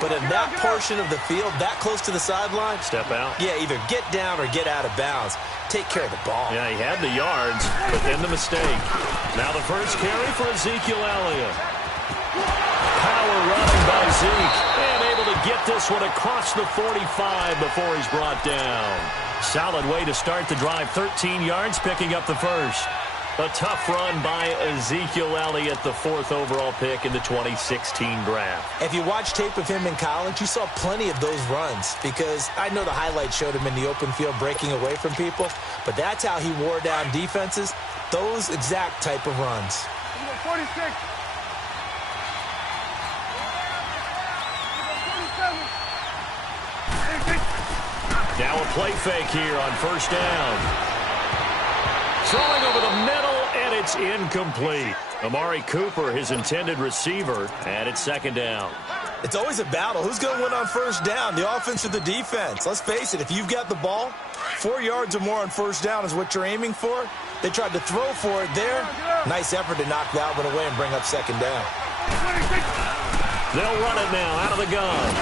But in that portion of the field, that close to the sideline, step out. Yeah, either get down or get out of bounds. Take care of the ball. Yeah, he had the yards, but then the mistake. Now the first carry for Ezekiel Elliott. Power running by Zeke. And able to get this one across the 45 before he's brought down. Solid way to start the drive. 13 yards, picking up the first. A tough run by Ezekiel Elliott, the 4th overall pick in the 2016 draft. If you watch tape of him in college, you saw plenty of those runs because I know the highlights showed him in the open field breaking away from people, but that's how he wore down defenses, those exact type of runs. 46. Now a play fake here on first down. Throwing over the middle, and it's incomplete. Amari Cooper, his intended receiver, and it's second down. It's always a battle. Who's going to win on first down, the offense or the defense? Let's face it, if you've got the ball, 4 yards or more on first down is what you're aiming for. They tried to throw for it there. Nice effort to knock that one away and bring up second down. They'll run it now out of the gun.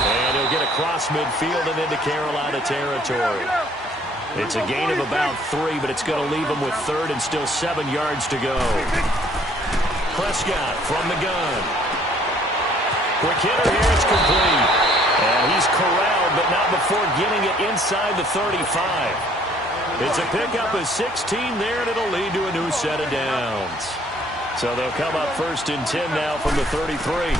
And he'll get across midfield and into Carolina territory. It's a gain of about 3, but it's going to leave him with 3rd and still 7 yards to go. Prescott from the gun. Quick hitter here, it's complete. And he's corralled, but not before getting it inside the 35. It's a pickup of 16 there, and it'll lead to a new set of downs. So they'll come up 1st and 10 now from the 33.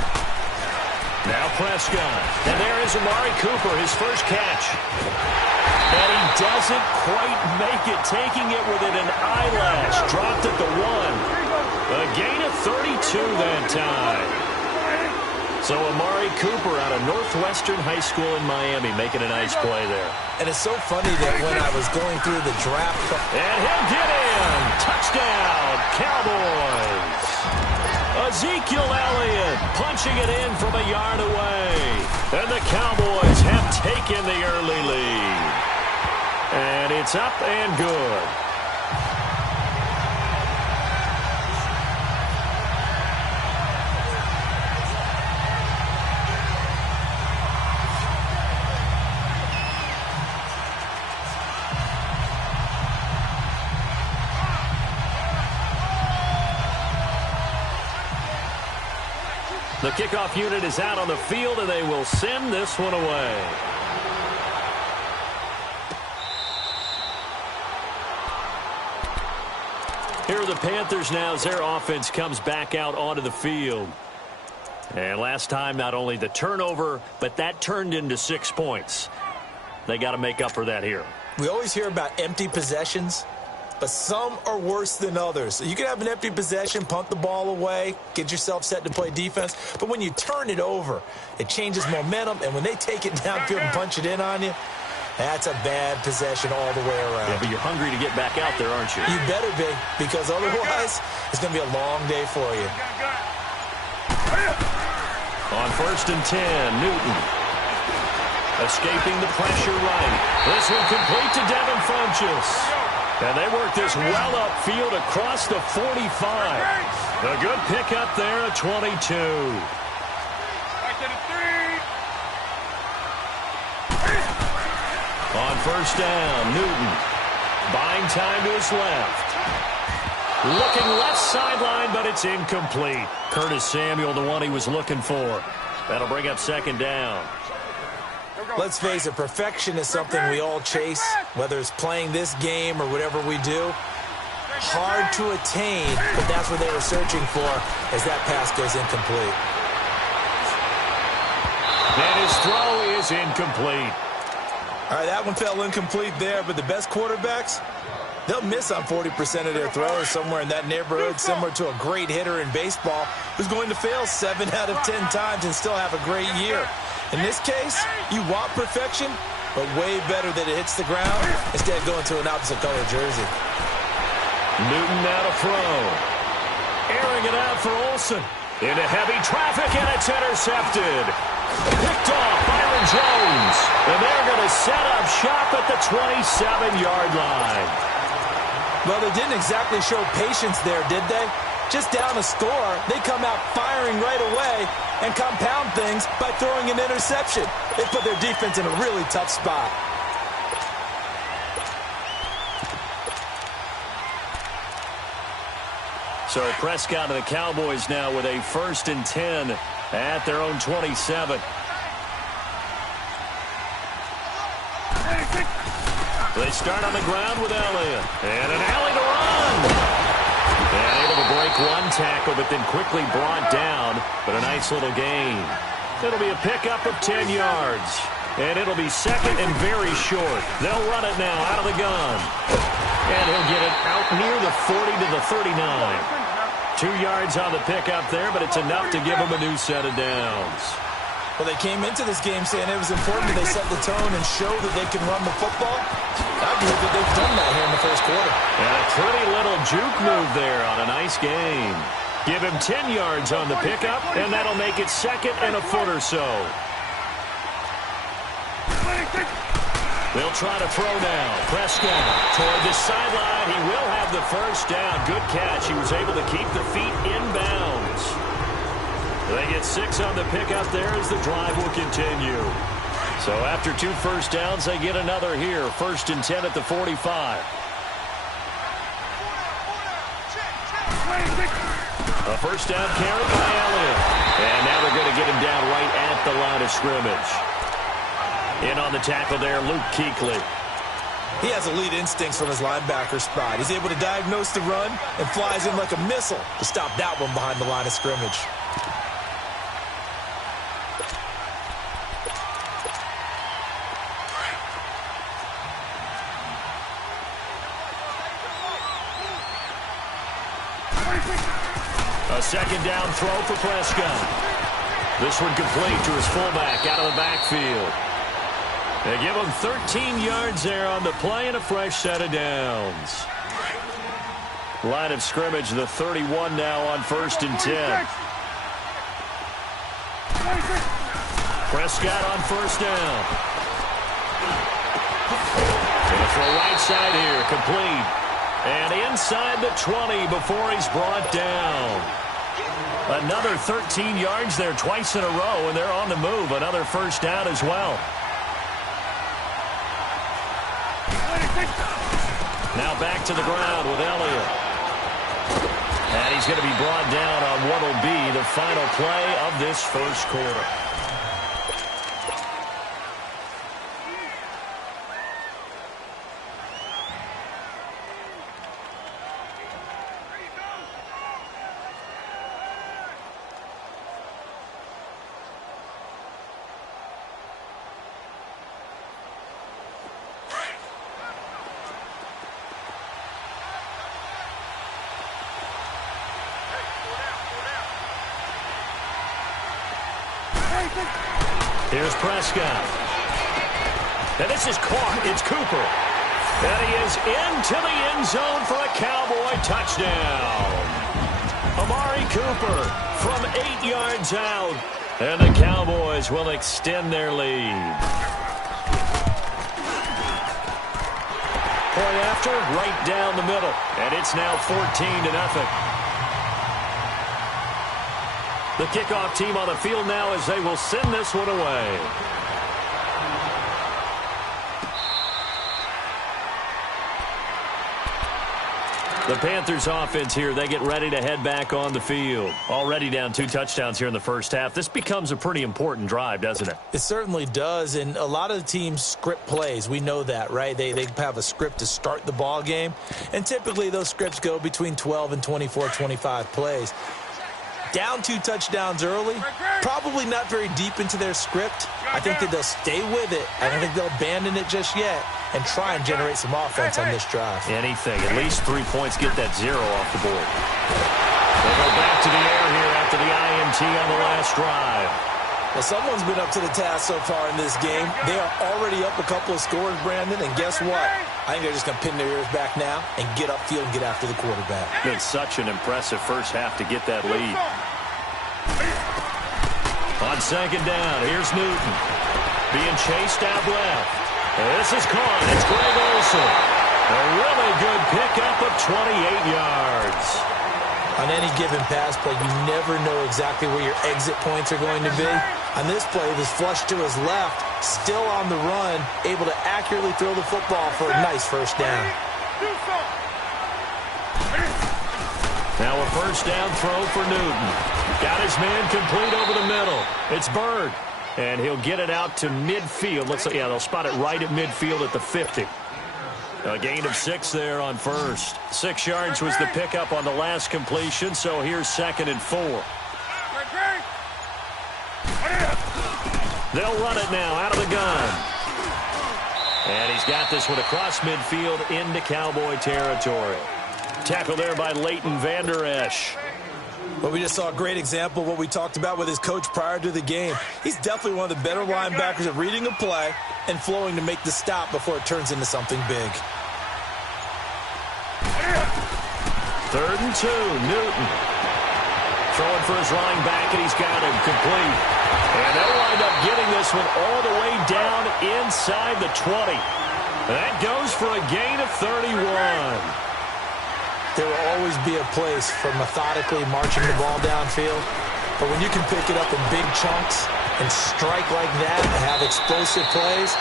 Now Prescott. And there is Amari Cooper, his first catch. And he doesn't quite make it, taking it within an eyelash. Dropped at the 1. A gain of 32 that time. So Amari Cooper out of Northwestern High School in Miami making a nice play there. And it's so funny that when I was going through the draft. And he'll get in. Touchdown, Cowboys. Ezekiel Elliott punching it in from a yard away. And the Cowboys have taken the early lead. And it's up and good. The kickoff unit is out on the field, and they will send this one away. Here are the Panthers now as their offense comes back out onto the field. And last time, not only the turnover, but that turned into 6 points. They got to make up for that here. We always hear about empty possessions, but some are worse than others. You can have an empty possession, punt the ball away, get yourself set to play defense, but when you turn it over, it changes momentum, and when they take it downfield and punch it in on you, that's a bad possession all the way around. Yeah, but you're hungry to get back out there, aren't you? You better be, because otherwise it's going to be a long day for you. On 1st and 10, Newton. Escaping the pressure right. This one complete to Devin Funchess. And they work this well upfield across the 45. A good pickup there at 22. On 1st down, Newton. Buying time to his left. Looking left sideline, but it's incomplete. Curtis Samuel, the one he was looking for. That'll bring up 2nd down. Let's face it, perfection is something we all chase, whether it's playing this game or whatever we do. Hard to attain, but that's what they were searching for as that pass goes incomplete. And his throw is incomplete. All right, that one fell incomplete there, but the best quarterbacks, they'll miss on 40% of their throws, somewhere in that neighborhood, similar to a great hitter in baseball who's going to fail 7 out of 10 times and still have a great year. In this case, you want perfection, but way better that it hits the ground instead of going to an opposite color jersey. Newton now to throw. Airing it out for Olsen. Into heavy traffic, and it's intercepted. Picked off Byron Jones. And they're going to set up shop at the 27-yard line. Well, they didn't exactly show patience there, did they? Just down a score, they come out firing right away and compound things by throwing an interception. They put their defense in a really tough spot. So Prescott and the Cowboys now with a 1st and 10 at their own 27. They start on the ground with Elliott. And an alley to run. And able to break one tackle, but then quickly brought down. But a nice little gain. It'll be a pickup of 10 yards. And it'll be 2nd and very short. They'll run it now out of the gun. And he'll get it out near the 40 to the 39. 2 yards on the pickup there, but it's enough to give them a new set of downs. Well, they came into this game saying it was important that they set the tone and show that they can run the football. I believe that they've done that here in the first quarter. And a pretty little juke move there on a nice game. Give him 10 yards on the pickup, and that'll make it 2nd and a foot or so. They'll try to throw now. Prescott toward the sideline. He will have the first down. Good catch. He was able to keep the feet inbounds. They get 6 on the pickup there as the drive will continue. So after 2 first downs, they get another here. 1st and 10 at the 45. A first down carry by Elliott. And now they're going to get him down right at the line of scrimmage. In on the tackle there, Luke Kuechly. He has elite instincts from his linebacker spot. He's able to diagnose the run and flies in like a missile to stop that one behind the line of scrimmage. A 2nd down throw for Prescott. This one complete to his fullback out of the backfield. They give him 13 yards there on the play and a fresh set of downs. Line of scrimmage, the 31 now on 1st and 10. Prescott on 1st down. Gonna throw right side here, complete. And inside the 20 before he's brought down. Another 13 yards there twice in a row, and they're on the move. Another first down as well. Now back to the ground with Elliott. And he's going to be brought down on what will be the final play of this first quarter. Here's Prescott. And this is caught. It's Cooper. And he is into the end zone for a Cowboy touchdown. Amari Cooper from 8 yards out. And the Cowboys will extend their lead. Point after, right down the middle. And it's now 14-0. The kickoff team on the field now as they will send this one away. The Panthers offense here, they get ready to head back on the field. Already down 2 touchdowns here in the first half. This becomes a pretty important drive, doesn't it? It certainly does, and a lot of the teams script plays. We know that, right? They have a script to start the ball game, and typically those scripts go between 12 and 24, 25 plays. Down 2 touchdowns early, probably not very deep into their script. I think that they'll stay with it. I don't think they'll abandon it just yet and try and generate some offense on this drive. Anything. At least 3 points, get that 0 off the board. They'll go back to the air here after the INT on the last drive. Well, someone's been up to the task so far in this game. They are already up a couple of scores, Brandon, and guess what? I think they're just going to pin their ears back now and get upfield and get after the quarterback. Been such an impressive first half to get that lead. On 2nd down, here's Newton. Being chased out left. This is caught. It's Greg Olsen. A really good pickup of 28 yards. On any given pass play, you never know exactly where your exit points are going to be. On this play, this flush to his left, still on the run, able to accurately throw the football for a nice first down. Now a first down throw for Newton. Got his man complete over the middle. It's Bird. And he'll get it out to midfield. Yeah, they'll spot it right at midfield at the 50. A gain of 6 there on first. 6 yards was the pickup on the last completion, so here's 2nd and 4. They'll run it now out of the gun. And he's got this one across midfield into Cowboy territory. Tackle there by Leighton Vander Esch. Well, we just saw a great example of what we talked about with his coach prior to the game. He's definitely one of the better linebackers at reading a play and flowing to make the stop before it turns into something big. 3rd and 2, Newton. Throwing for his running back, and he's got him complete. And they'll wind up getting this one all the way down inside the 20. That goes for a gain of 31. There will always be a place for methodically marching the ball downfield. But when you can pick it up in big chunks and strike like that and have explosive plays,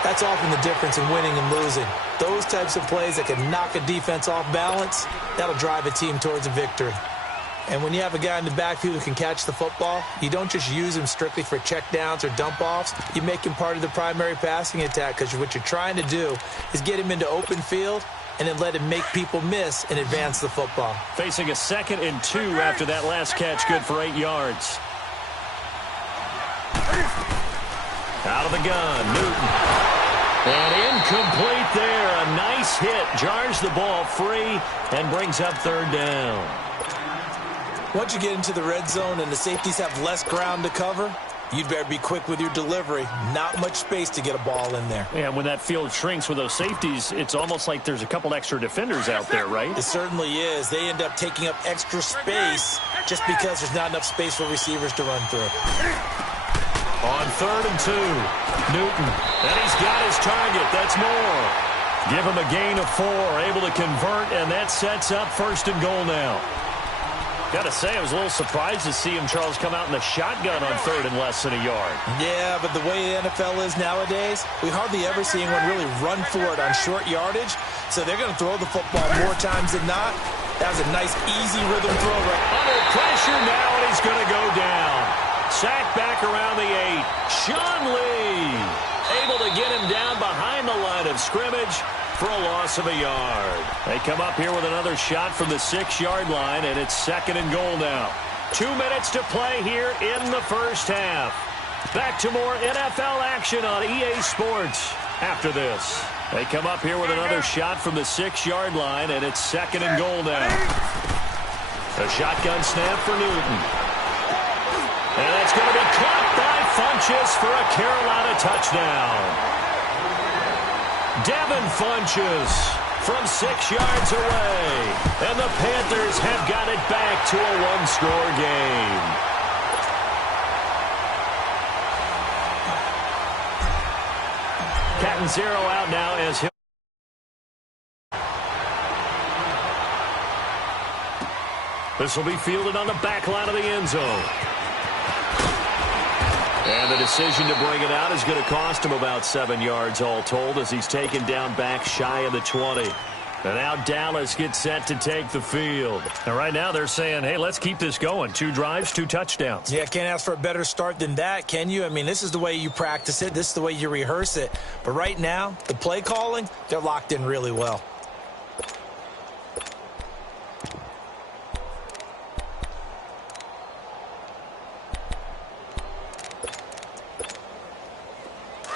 that's often the difference in winning and losing. Those types of plays that can knock a defense off balance, that'll drive a team towards a victory. And when you have a guy in the backfield who can catch the football, you don't just use him strictly for checkdowns or dump-offs. You make him part of the primary passing attack because what you're trying to do is get him into open field and then let him make people miss and advance the football. Facing a 2nd and 2 after that last catch, good for 8 yards. Out of the gun, Newton. And incomplete there. A nice hit. Jars the ball free and brings up 3rd down. Once you get into the red zone and the safeties have less ground to cover, you'd better be quick with your delivery. Not much space to get a ball in there. Yeah, when that field shrinks with those safeties, it's almost like there's a couple extra defenders out there, right? It certainly is. They end up taking up extra space just because there's not enough space for receivers to run through. On 3rd and 2, Newton. And he's got his target. That's more. Give him a gain of 4. Able to convert, and that sets up 1st and goal now. Got to say, I was a little surprised to see him, Charles, come out in the shotgun on 3rd and less than a yard. Yeah, but the way the NFL is nowadays, we hardly ever see anyone really run for it on short yardage. So they're going to throw the football more times than not. That was a nice, easy rhythm throw. Under pressure now, and he's going to go down. Sacked back around the 8. Sean Lee able to get him down behind the line of scrimmage for a loss of a yard. They come up here with another shot from the 6-yard line, and it's 2nd and goal now. 2 minutes to play here in the first half. Back to more NFL action on EA Sports after this. They come up here with another shot from the 6-yard line, and it's 2nd and goal now. A shotgun snap for Newton. And that's going to be caught by Funchess for a Carolina touchdown. Devin Funchess from 6 yards away. And the Panthers have got it back to a one-score game. Catanzaro out now as he'll. This will be fielded on the back line of the end zone. And the decision to bring it out is going to cost him about 7 yards all told as he's taken down back shy of the 20. And now Dallas gets set to take the field. And right now they're saying, hey, let's keep this going. 2 drives, 2 touchdowns. Yeah, can't ask for a better start than that, can you? I mean, this is the way you practice it. This is the way you rehearse it. But right now, the play calling, they're locked in really well.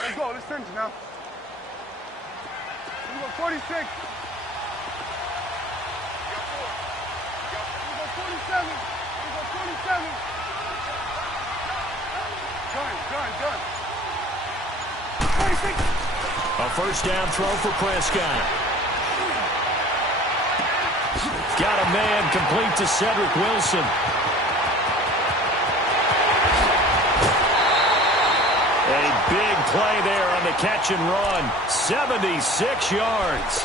Let's go. Let's finish now. We got 46. We got 47. We got 47. Done. 46. A first down throw for Prescott. Got a man complete to Cedric Wilson. A big play there on the catch and run. 76 yards.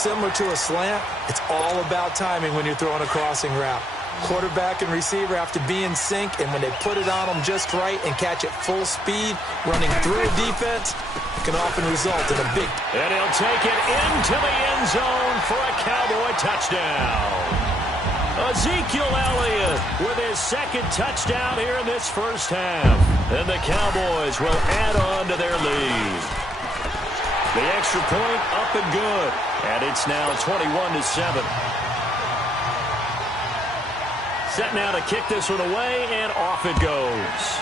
similar to a slant. It's all about timing when you're throwing a crossing route. Quarterback and receiver have to be in sync, and when they put it on them just right and catch it full speed, running through a defense, it can often result in a big... And he'll take it into the end zone for a Cowboy touchdown. Ezekiel Elliott with his second touchdown here in this first half. And the Cowboys will add on to their lead. The extra point up and good. And it's now 21-7. Set now to kick this one away, and off it goes.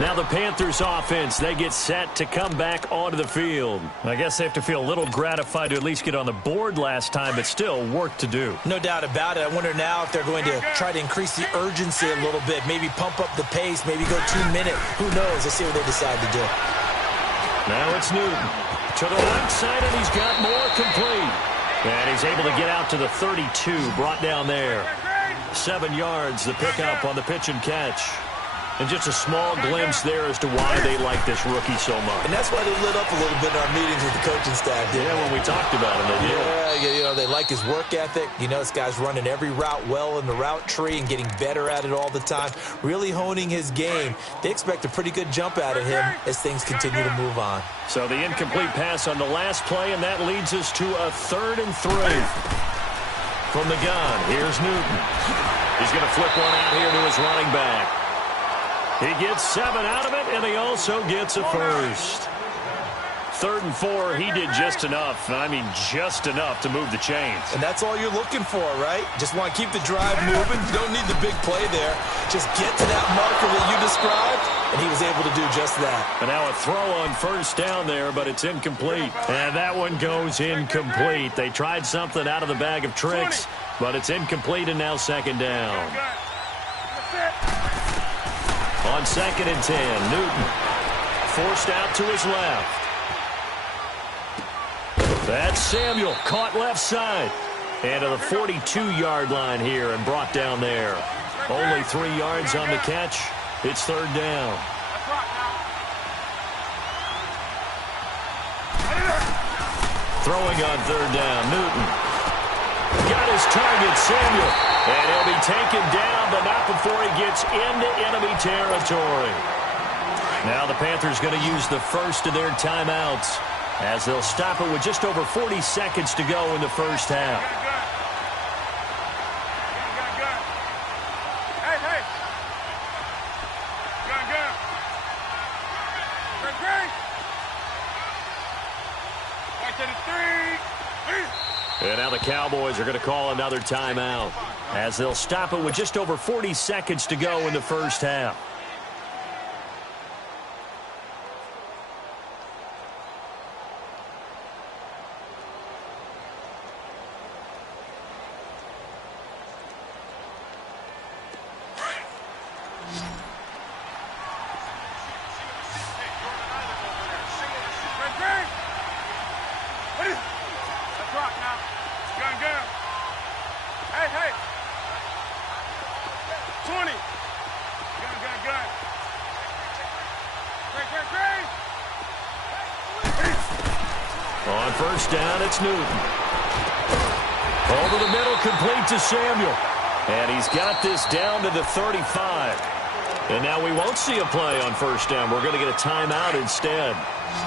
Now the Panthers offense, they get set to come back onto the field. I guess they have to feel a little gratified to at least get on the board last time, but still work to do. No doubt about it. I wonder now if they're going to try to increase the urgency a little bit, maybe pump up the pace, maybe go 2 minute. Who knows? Let's see what they decide to do. Now it's Newton to the right side, and he's got more complete. And he's able to get out to the 32, brought down there. 7 yards, the pickup on the pitch and catch. And just a small glimpse there as to why they like this rookie so much. And that's why they lit up a little bit in our meetings with the coaching staff. Yeah, when we talked about him, they did. Yeah, you know, they like his work ethic. You know, this guy's running every route well in the route tree and getting better at it all the time, really honing his game. They expect a pretty good jump out of him as things continue to move on. So the incomplete pass on the last play, and that leads us to a 3rd and 3. From the gun, here's Newton. He's going to flip one out here to his running back. He gets 7 out of it, and he also gets a first. 3rd and 4, he did just enough. I mean, just enough to move the chains. And that's all you're looking for, right? Just want to keep the drive moving. You don't need the big play there. Just get to that marker that you described, and he was able to do just that. And now a throw on first down there, but it's incomplete. And that one goes incomplete. They tried something out of the bag of tricks, but it's incomplete, and now 2nd down. On 2nd and 10, Newton forced out to his left. That's Samuel, caught left side. And to the 42-yard line here and brought down there. Only 3 yards on the catch. It's 3rd down. Throwing on 3rd down, Newton. Got his target, Samuel. And he'll be taken down, but not before he gets into enemy territory. Now the Panthers going to use the first of their timeouts as they'll stop it with just over 40 seconds to go in the first half. And now the Cowboys are going to call another timeout as they'll stop it with just over 40 seconds to go in the first half. On first down, it's Newton. Over the middle, complete to Samuel. And he's got this down to the 35. And now we won't see a play on first down. We're going to get a timeout instead,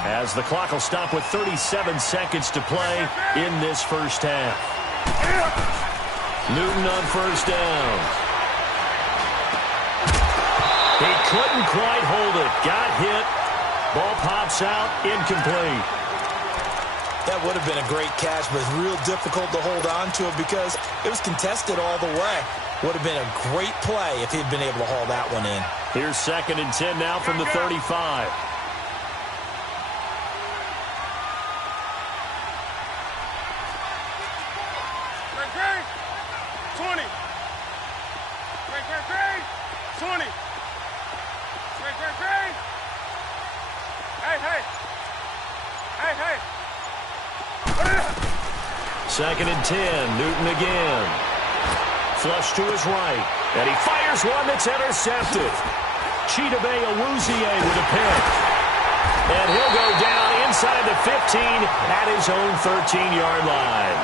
as the clock will stop with 37 seconds to play in this first half. Newton on first down. He couldn't quite hold it. Got hit. Ball pops out, incomplete. That would have been a great catch, but it's real difficult to hold on to it because it was contested all the way. Would have been a great play if he'd been able to haul that one in. Here's 2nd and 10 now from the 35. Second and 10, Newton again. Flush to his right, and he fires one that's intercepted. Chidobe Awuzie with a pick. And he'll go down inside the 15 at his own 13-yard line.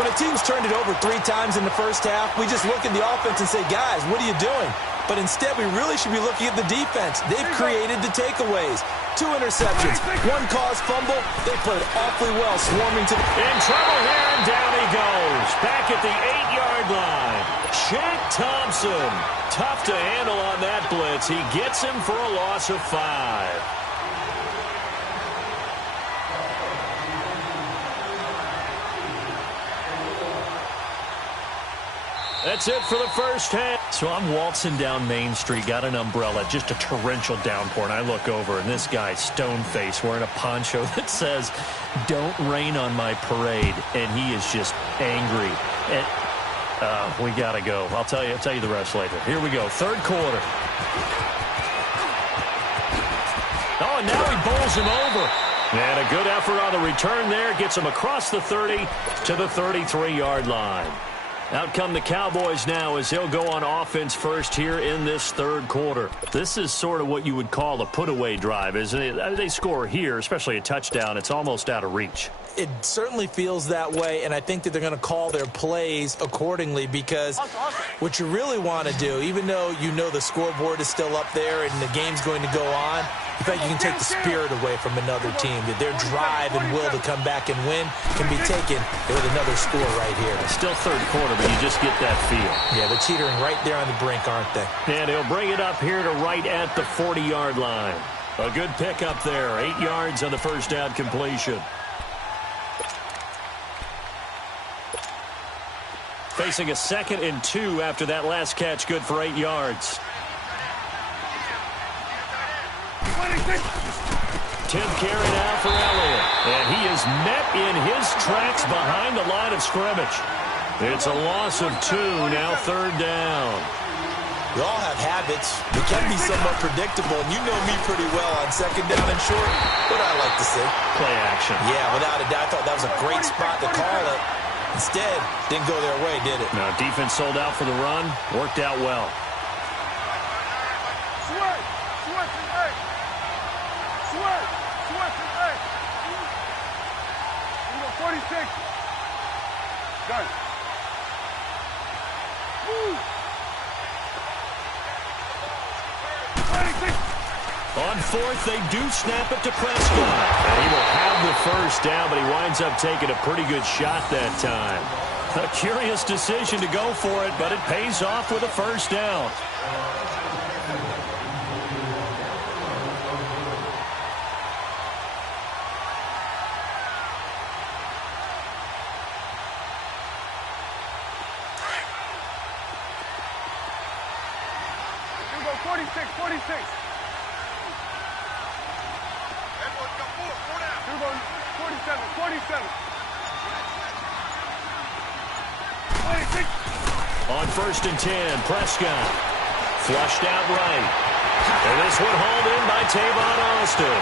When a team's turned it over 3 times in the first half, we just look at the offense and say, guys, what are you doing? But instead, we really should be looking at the defense. They've created the takeaways. 2 interceptions, 1 caused fumble. They played awfully well, swarming to the... In trouble here, and down he goes. Back at the 8-yard line. Shaq Thompson. Tough to handle on that blitz. He gets him for a loss of 5. That's it for the first half. So I'm waltzing down Main Street, got an umbrella, just a torrential downpour, and I look over, and this guy's stone-faced wearing a poncho that says, "Don't rain on my parade," and he is just angry. And we got to go. I'll tell you the rest later. Here we go, third quarter. Oh, and now he bowls him over. And a good effort on the return there. Gets him across the 30 to the 33-yard line. Out come the Cowboys now as they'll go on offense first here in this third quarter. This is sort of what you would call a put-away drive, isn't it? They score here, especially a touchdown. It's almost out of reach. It certainly feels that way, and I think that they're going to call their plays accordingly because what you really want to do, even though you know the scoreboard is still up there and the game's going to go on, in fact, you can take the spirit away from another team, that their drive and will to come back and win can be taken with another score right here. It's still third quarter, but you just get that feel. Yeah, they're teetering right there on the brink, aren't they? And he'll bring it up here to right at the 40-yard line. A good pick up there, 8 yards on the first down completion. Facing a 2nd and 2 after that last catch, good for 8 yards. 10th carry now for Elliott. And he is met in his tracks behind the line of scrimmage. It's a loss of 2, now third down. We all have habits. We can be somewhat predictable, and you know me pretty well on 2nd down and short. What I like to see. Play action. Yeah, without a doubt. I thought that was a great spot to call it. Instead, didn't go their way, did it? No, defense sold out for the run. Worked out well. Done. Woo. 26. On 4th, they do snap it to Prescott. And he will have the first down, but he winds up taking a pretty good shot that time. A curious decision to go for it, but it pays off with a first down. Here we go, 46, 46. Here we go, 47, 47. 26. On 1st and 10, Prescott. Flushed out right. And this one hauled in by Tavon Austin.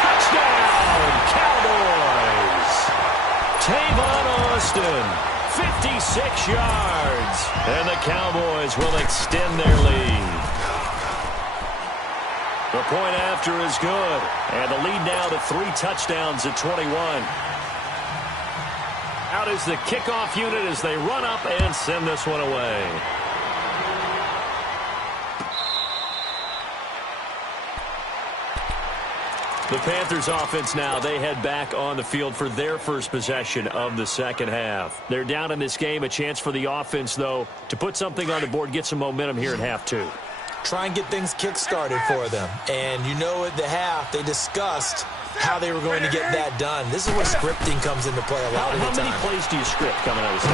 Touchdown, Cowboys! Tavon Austin, 56 yards. And the Cowboys will extend their lead. The point after is good. And the lead now to 3 touchdowns at 21. Out is the kickoff unit as they run up and send this one away. The Panthers offense now, they head back on the field for their first possession of the second half. They're down in this game. A chance for the offense, though, to put something on the board, get some momentum here in half 2. Try and get things kick-started for them. And you know at the half, they discussed how they were going to get that done. This is where scripting comes into play a lot of the time. How many plays do you script coming out of this?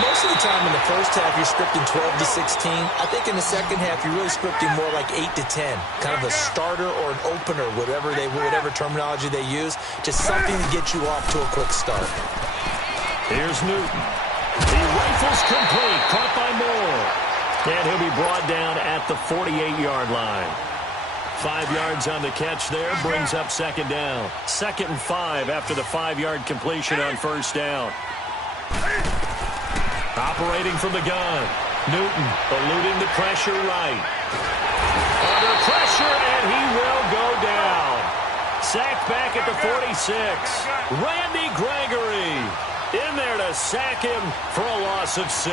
Most of the time in the first half, you're scripting 12 to 16. I think in the second half, you're really scripting more like 8 to 10. Kind of a starter or an opener, whatever terminology they use. Just something to get you off to a quick start. Here's Newton. He rifles complete. Caught by Moore. And he'll be brought down at the 48-yard line. 5 yards on the catch there, brings up 2nd down. 2nd and 5 after the 5-yard completion on 1st down. Operating from the gun. Newton eluding the pressure right. Under pressure, and he will go down. Sacked back at the 46. Randy Gregory in there to sack him for a loss of 6.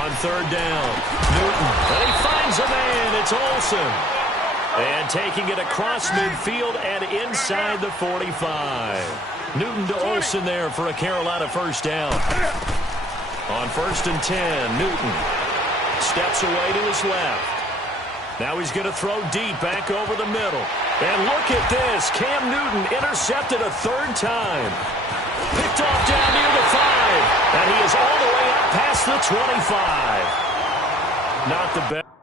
On third down, Newton, and he finds a man. It's Olsen. And taking it across midfield and inside the 45. Newton to Olsen there for a Carolina first down. On 1st and 10, Newton steps away to his left. Now he's going to throw deep back over the middle. And look at this. Cam Newton intercepted a 3rd time. Picked off down near the 5. And he is all the way up past the 25. Not the best.